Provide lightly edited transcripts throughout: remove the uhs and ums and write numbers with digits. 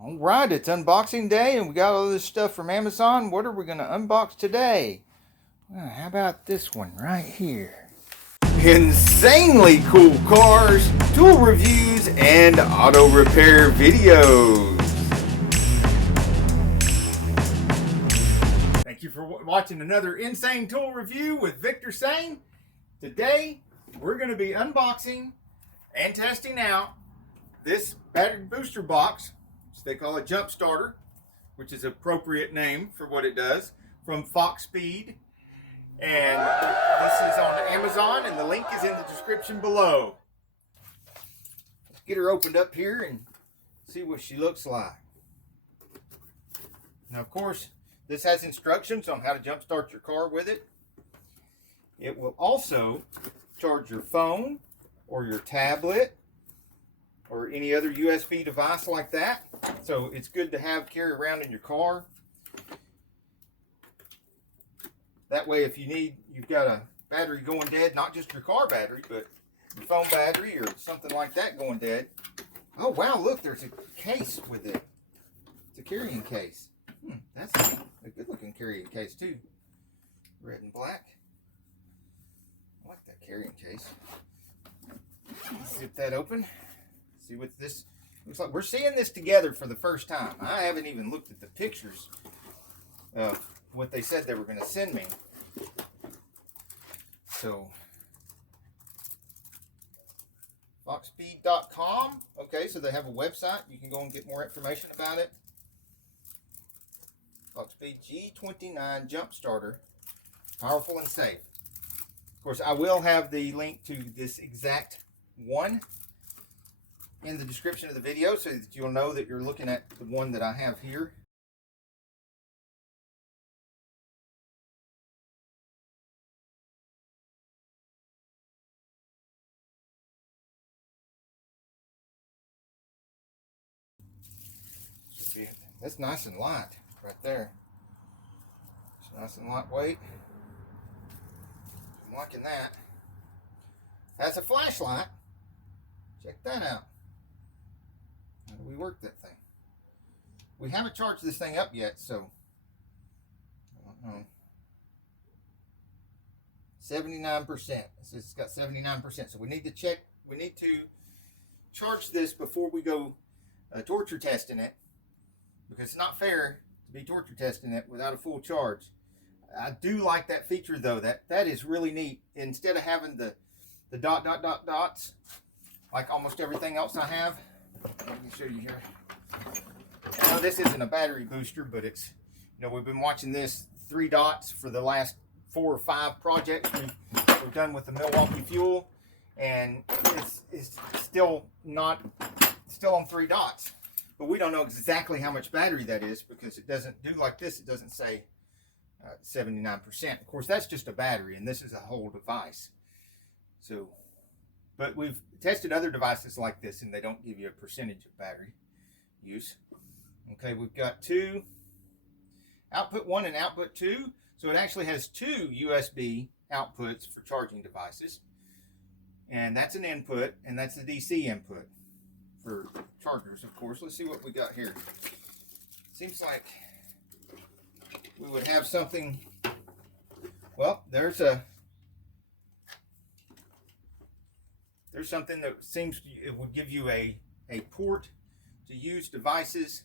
All right, it's unboxing day and we got all this stuff from Amazon. What are we going to unbox today? Well, how about this one right here? Insanely cool cars, tool reviews, and auto repair videos. Thank you for watching another Insane Tool Review with Victor Sane. Today, we're going to be unboxing and testing out this battery booster box. They call it Jump Starter, which is an appropriate name for what it does, from Fox Speed. And this is on Amazon, and the link is in the description below. Let's get her opened up here and see what she looks like. Now, of course, this has instructions on how to jump start your car with it. It will also charge your phone or your tablet or any other USB device like that. So it's good to have carry around in your car. That way, if you've got a battery going dead, not just your car battery, but your phone battery or something like that going dead. Oh wow, look, there's a case with it. It's a carrying case. That's a good looking carrying case too. Red and black. I like that carrying case. Let's get that open. See what this looks like. We're seeing this together for the first time. I haven't even looked at the pictures of what they said they were going to send me. So, foxspeed.com. Okay, so they have a website. You can go and get more information about it. Foxspeed G29 Jump Starter. Powerful and safe. Of course, I will have the link to this exact one in the description of the video so that you'll know that you're looking at the one that I have here. That's nice and light right there. It's nice and lightweight. I'm liking that. Has a flashlight. Check that out. How do we work that thing? We haven't charged this thing up yet, so I don't know. 79%. It's got 79%. So we need to check. We need to charge this before we go torture testing it, because it's not fair to be torture testing it without a full charge. I do like that feature though. That is really neat. Instead of having the dots like almost everything else I have. Let me show you here. Now, this isn't a battery booster, but it's, we've been watching this 3 dots for the last 4 or 5 projects we've done with the Milwaukee Fuel, and it's still on 3 dots. But we don't know exactly how much battery that is because it doesn't do like this. It doesn't say 79%. Of course, that's just a battery, and this is a whole device. So, but we've tested other devices like this, and they don't give you a percentage of battery use. Okay, we've got 2 output 1 and output 2. So it actually has 2 USB outputs for charging devices. And that's an input, and that's the DC input for chargers, of course. Let's see what we got here. Seems like we would have something. Well, there's something that seems it would give you a port to use devices.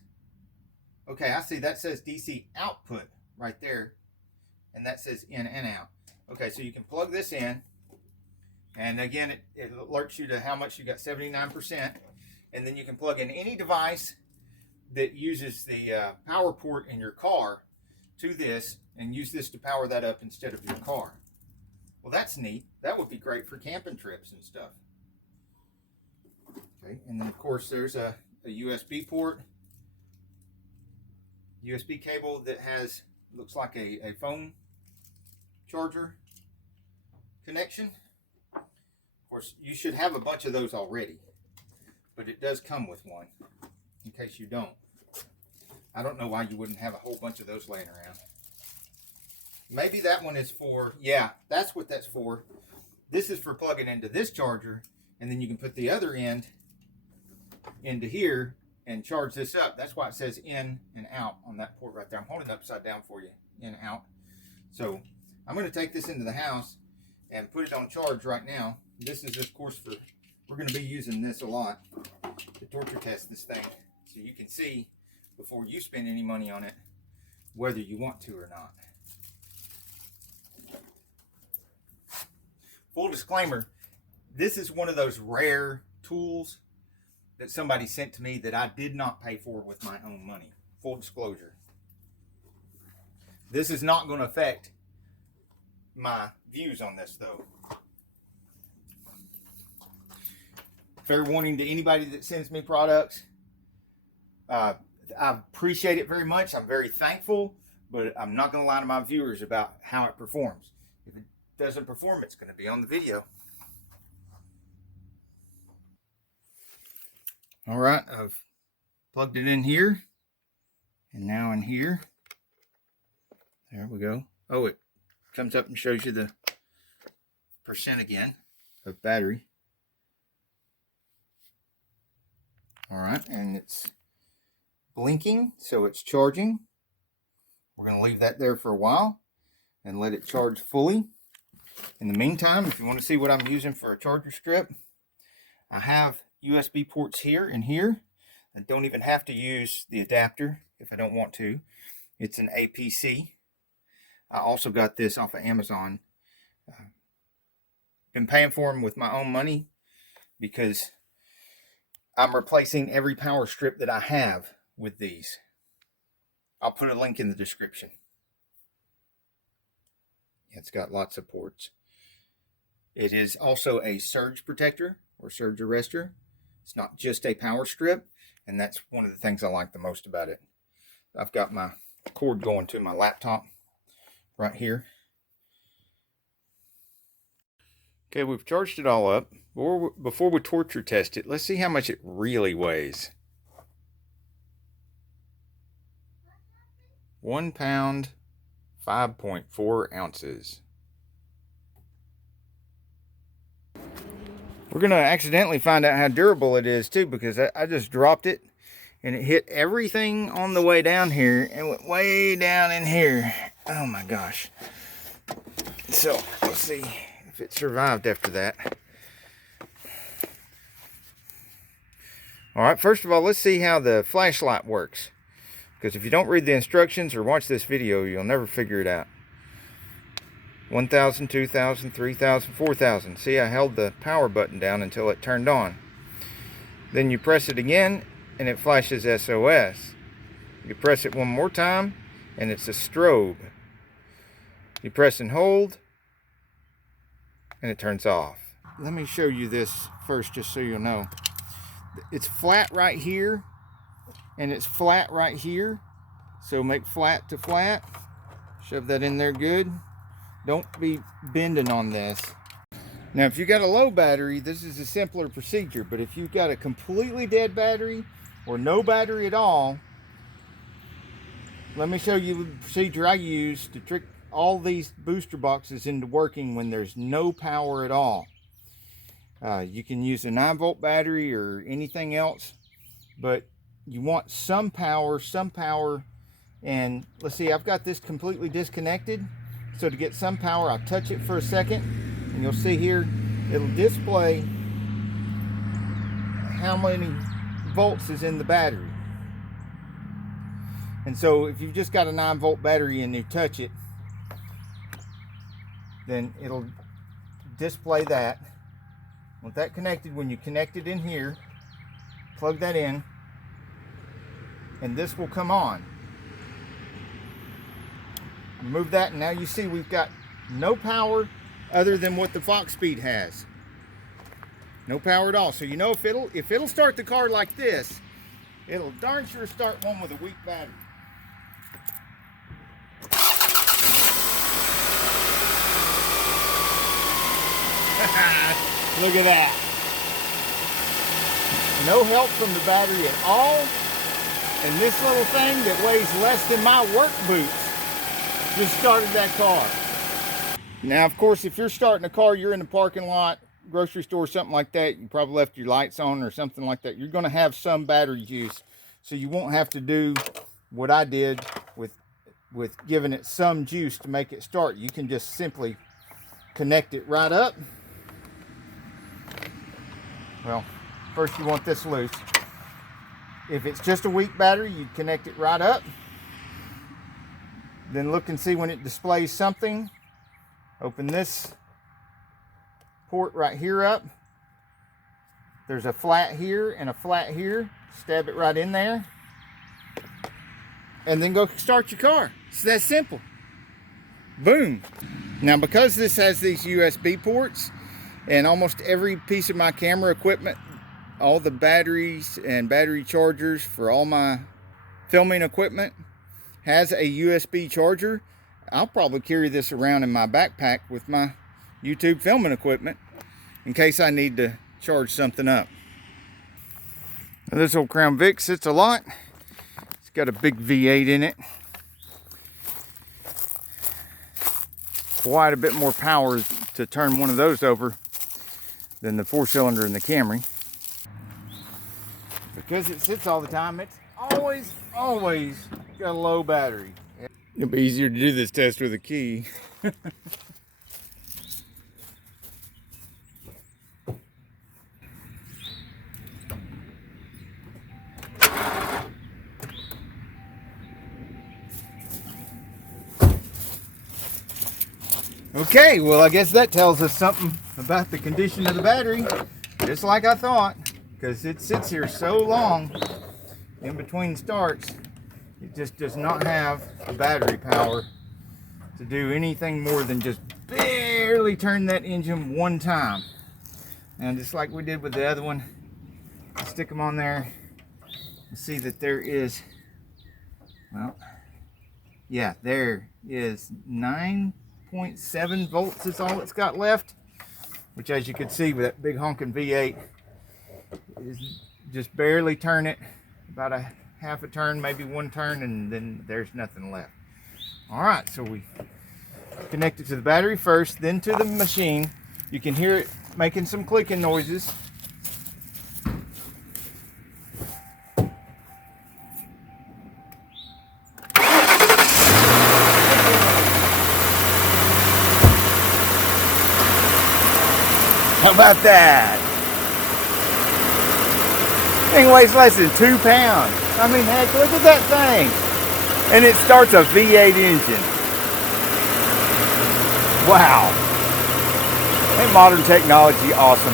Okay, I see that says DC output right there, and that says in and out. Okay, so you can plug this in, and again, it alerts you to how much you got, 79%, and then you can plug in any device that uses the power port in your car to this and use this to power that up instead of your car. Well, that's neat. That would be great for camping trips and stuff. Okay, and then of course there's a USB port, USB cable that has, looks like a phone charger connection. Of course, you should have a bunch of those already, but it does come with one in case you don't. I don't know why you wouldn't have a whole bunch of those laying around. Maybe that one is for, yeah, that's what that's for. This is for plugging into this charger, and then you can put the other end into here and charge this up. That's why it says in and out on that port right there. I'm holding it upside down for you, in, out. So I'm going to take this into the house and put it on charge right now. This is, of course, we're going to be using this a lot to torture test this thing, so you can see before you spend any money on it whether you want to or not. Full disclaimer, this is one of those rare tools that somebody sent to me that I did not pay for with my own money. Full disclosure. This is not going to affect my views on this, though. Fair warning to anybody that sends me products. I appreciate it very much. I'm very thankful, but I'm not going to lie to my viewers about how it performs. If it doesn't perform, it's going to be on the video. All right, I've plugged it in here, and now in here. There we go. Oh, it comes up and shows you the percent again of battery. All right, and it's blinking, so it's charging. We're going to leave that there for a while and let it charge fully. In the meantime, if you want to see what I'm using for a charger strip, I have USB ports here and here. I don't even have to use the adapter if I don't want to. It's an APC. I also got this off of Amazon. Been paying for them with my own money because I'm replacing every power strip that I have with these. I'll put a link in the description. It's got lots of ports. It is also a surge protector or surge arrestor. It's not just a power strip, and that's one of the things I like the most about it. I've got my cord going to my laptop right here. Okay, we've charged it all up. Before we torture test it, let's see how much it really weighs. 1 pound, 5.4 ounces. We're going to accidentally find out how durable it is too, because I just dropped it and it hit everything on the way down here and went way down in here. Oh my gosh. So let's see if it survived after that. All right, first of all, let's see how the flashlight works, because if you don't read the instructions or watch this video, you'll never figure it out. 1,000, 2,000, 3,000, 4,000. See, I held the power button down until it turned on. Then you press it again and it flashes SOS. You press it one more time and it's a strobe. You press and hold and it turns off. Let me show you this first just so you'll know. It's flat right here and it's flat right here. So make flat to flat. Shove that in there good. Don't be bending on this. Now, if you got a low battery, this is a simpler procedure, but if you've got a completely dead battery or no battery at all, let me show you the procedure I use to trick all these booster boxes into working when there's no power at all. You can use a 9-volt battery or anything else, but you want some power, and let's see, I've got this completely disconnected. So to get some power, I'll touch it for a second, and you'll see here, it'll display how many volts is in the battery. And so if you've just got a 9-volt battery and you touch it, then it'll display that. With that connected, when you connect it in here, plug that in, and this will come on. Remove that, and now you see we've got no power other than what the Foxspeed has. No power at all. So you know if it'll start the car like this, it'll darn sure start one with a weak battery. Look at that. No help from the battery at all. And this little thing that weighs less than my work boots just started that car. Now, of course, if you're starting a car, you're in the parking lot, grocery store, something like that, you probably left your lights on or something like that, you're going to have some battery juice so you won't have to do what I did with giving it some juice to make it start. You can just simply connect it right up. Well, first you want this loose. If it's just a weak battery, you connect it right up. Then look and see when it displays something. Open this port right here up. There's a flat here and a flat here. Stab it right in there. And then go start your car. It's that simple. Boom. Now, because this has these USB ports, and almost every piece of my camera equipment, all the batteries and battery chargers for all my filming equipment has a USB charger, I'll probably carry this around in my backpack with my YouTube filming equipment in case I need to charge something up. Now, this old Crown Vic sits a lot. It's got a big V8 in it. Quite a bit more power to turn one of those over than the 4-cylinder in the Camry. Because it sits all the time, it's always got a low battery. It'll be easier to do this test with a key. Okay, well, I guess that tells us something about the condition of the battery, just like I thought, because it sits here so long in between starts. It just does not have the battery power to do anything more than just barely turn that engine one time. And just like we did with the other one, stick them on there and see that there is, well, yeah, there is 9.7 volts is all it's got left, which, as you can see with that big honking V8, is just barely turn it about a half a turn, maybe one turn, and then there's nothing left. All right, so we connect it to the battery first, then to the machine. You can hear it making some clicking noises. How about that? Thing weighs less than 2 pounds. I mean, heck, look at that thing. And it starts a V8 engine. Wow. Ain't modern technology awesome?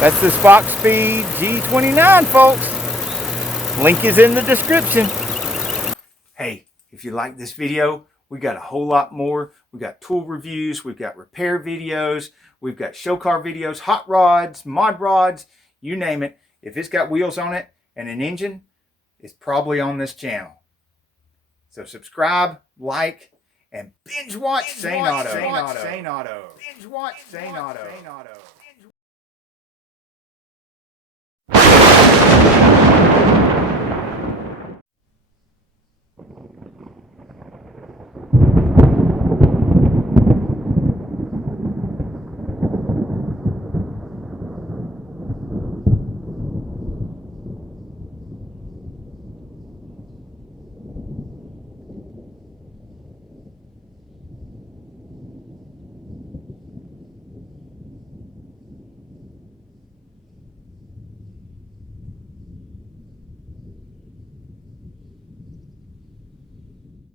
That's the Spock Speed G29, folks. Link is in the description. Hey, if you like this video, we got a whole lot more. We got tool reviews, we've got repair videos, we've got show car videos, hot rods, mod rods, you name it. If it's got wheels on it and an engine, it's probably on this channel. So subscribe, like, and binge watch Sane Auto. Binge watch Sane Auto.